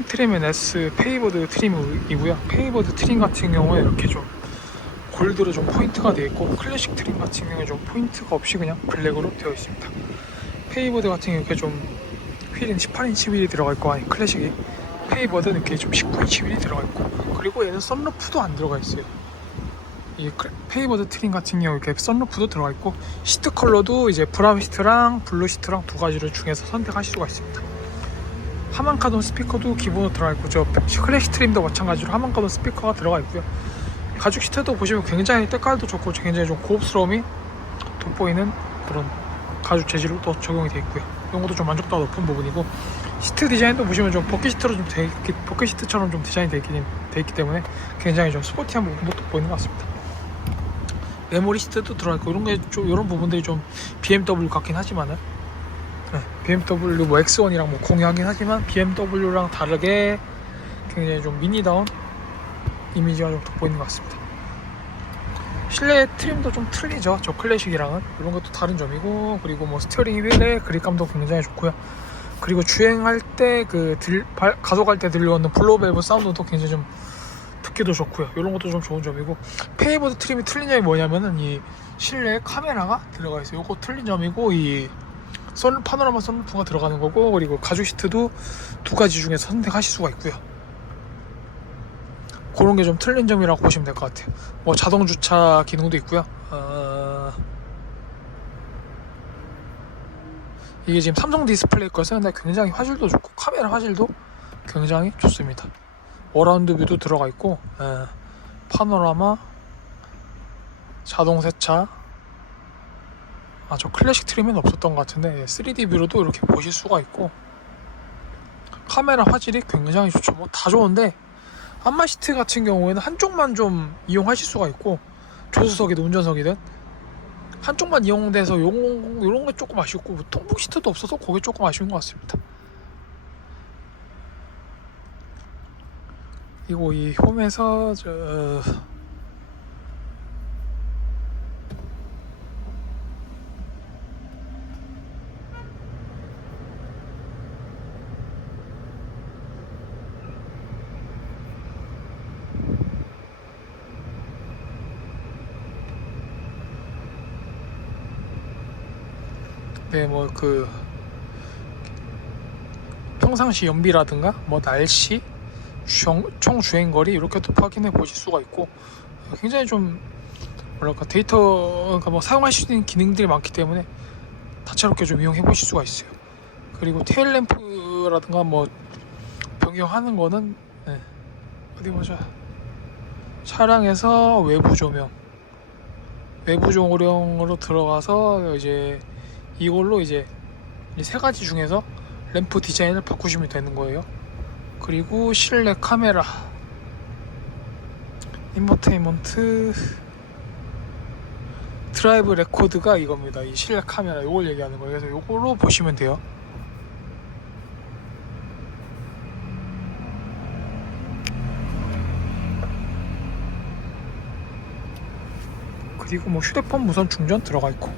트림은 S 페이버드 트림이고요. 페이버드 트림 같은 경우에 이렇게 좀 골드로 좀 포인트가 되어 있고 클래식 트림 같은 경우에 좀 포인트가 없이 그냥 블랙으로 되어 있습니다. 페이버드 같은 경우에 이렇게 좀 휠은 18인치 휠이 들어가 있고 아니 클래식이 페이버드는 이렇게 좀 19인치 휠이 들어가 있고 그리고 얘는 썬루프도 안 들어가 있어요. 이 클- 페이버드 트림 같은 경우 이렇게 썬루프도 들어가 있고 시트 컬러도 이제 브라운 시트랑 블루 시트랑 두 가지를 중에서 선택하실 수가 있습니다. 하만카돈 스피커도 기본으로 들어가 있고 저 클래식 트림도 마찬가지로 하만카돈 스피커가 들어가 있고요. 가죽 시트도 보시면 굉장히 때깔도 좋고 굉장히 좀 고급스러움이 돋보이는 그런 가죽 재질로 또 적용이 되어 있고요. 이런 것도 좀 만족도가 높은 부분이고 시트 디자인도 보시면 좀 버킷 시트로 좀돼 있기, 버킷 시트처럼 좀 디자인이 되어 있기, 돼 있기 때문에 굉장히 좀 스포티한 부분도 돋보이는 것 같습니다. 메모리 시트도 들어가 있고 이런 게 좀 이런 부분들이 좀 BMW 같긴 하지만은 네, BMW 뭐 X1이랑 뭐 공유하긴 하지만 BMW랑 다르게 굉장히 좀 미니다운 이미지가 좀 돋보이는 것 같습니다. 실내 트림도 좀 틀리죠. 저 클래식이랑은 이런 것도 다른 점이고 그리고 뭐 스티어링 휠의 그립감도 굉장히 좋고요. 그리고 주행할 때 그 가속할 때 들려오는 블로벨브 사운드도 굉장히 좀 듣기도 좋고요. 이런 것도 좀 좋은 점이고 페이버드 트림이 틀린 점이 뭐냐면은 이 실내에 카메라가 들어가 있어요. 이거 틀린 점이고 이 선 파노라마 선루프가 들어가는 거고 그리고 가죽 시트도 두 가지 중에서 선택하실 수가 있고요. 그런 게 좀 틀린 점이라고 보시면 될 것 같아요. 뭐 자동 주차 기능도 있고요. 어... 이게 지금 삼성 디스플레이 거여서 근데 굉장히 화질도 좋고 카메라 화질도 굉장히 좋습니다. 어라운드 뷰도 들어가 있고 예, 파노라마 자동 세차 아 저 클래식 트림은 없었던 것 같은데 3D 뷰로도 이렇게 보실 수가 있고 카메라 화질이 굉장히 좋죠. 뭐 다 좋은데 안마시트 같은 경우에는 한쪽만 좀 이용하실 수가 있고 조수석이든 운전석이든 한쪽만 이용돼서 요런, 요런 게 조금 아쉽고 뭐 통풍 시트도 없어서 그게 조금 아쉬운 것 같습니다. 그리고 이 홈에서 저 네, 뭐 그 평상시 연비라든가 뭐 날씨, 총, 총 주행 거리 이렇게 또 확인해 보실 수가 있고 굉장히 좀 뭐랄까 데이터가 뭐 사용하실 수 있는 기능들이 많기 때문에 다채롭게 좀 이용해 보실 수가 있어요. 그리고 테일 램프라든가 뭐 변경하는 거는 네. 어디 보자 차량에서 외부 조명 외부 조명으로 들어가서 이제 이걸로 이제 이 세 가지 중에서 램프 디자인을 바꾸시면 되는 거예요. 그리고 실내 카메라, 인버테인먼트, 드라이브 레코드가 이겁니다. 이 실내 카메라 이걸 얘기하는 거예요. 그래서 이걸로 보시면 돼요. 그리고 뭐 휴대폰 무선 충전 들어가 있고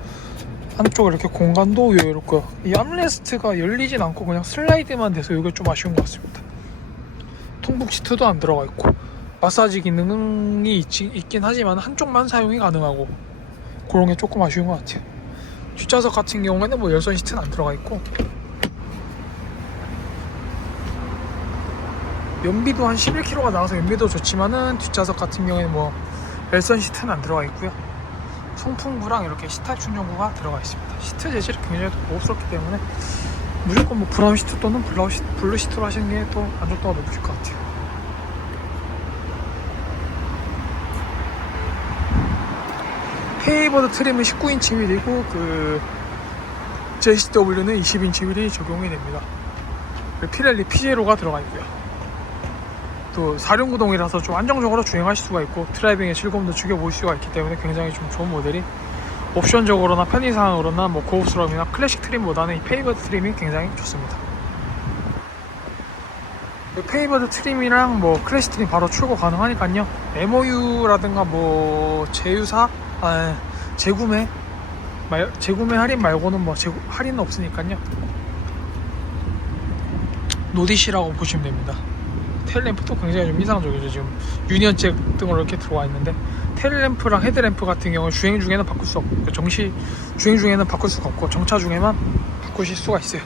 한쪽에 이렇게 공간도 여유롭고요. 이 암레스트가 열리진 않고 그냥 슬라이드만 돼서 이게 좀 아쉬운 것 같습니다. 통풍 시트도 안 들어가 있고 마사지 기능이 있, 있긴 하지만 한쪽만 사용이 가능하고 그런 게 조금 아쉬운 것 같아요. 뒷좌석 같은 경우에는 뭐 열선 시트는 안 들어가 있고 연비도 한 11km가 나와서 연비도 좋지만은 뒷좌석 같은 경우에는 뭐 열선 시트는 안 들어가 있고요. 송풍구랑 이렇게 시타 충전구가 들어가 있습니다. 시트 재질이 굉장히 또 고급스럽기 때문에 무조건 뭐 브라운 시트 또는 블루 시트, 블루 시트로 하시는 게 또 만족도가 높으실 것 같아요. 페이버드 트림은 19인치 휠이고 그 JCW는 20인치 휠이 적용이 됩니다. 피렐리 피제로가 들어가 있고요. 또 사륜구동이라서 좀 안정적으로 주행하실 수가 있고 드라이빙의 즐거움도 즐겨보실 수가 있기 때문에 굉장히 좀 좋은 모델이 옵션적으로나 편의상으로나 뭐 고급스러움이나 클래식 트림보다는 이 페이버드 트림이 굉장히 좋습니다. 이 페이버드 트림이랑 뭐 클래식 트림 바로 출고 가능하니까요. MOU라든가 뭐 제휴사, 아, 재구매, 말, 재구매 할인 말고는 뭐 재구, 할인은 없으니까요. 노디시라고 보시면 됩니다. 테일램프도 굉장히 좀 이상적이죠. 지금 유니언잭 등으로 이렇게 들어와 있는데 테일램프랑 헤드램프 같은 경우 주행 중에는 바꿀 수 없고 정시 주행 중에는 바꿀 수가 없고 정차 중에만 바꾸실 수가 있어요.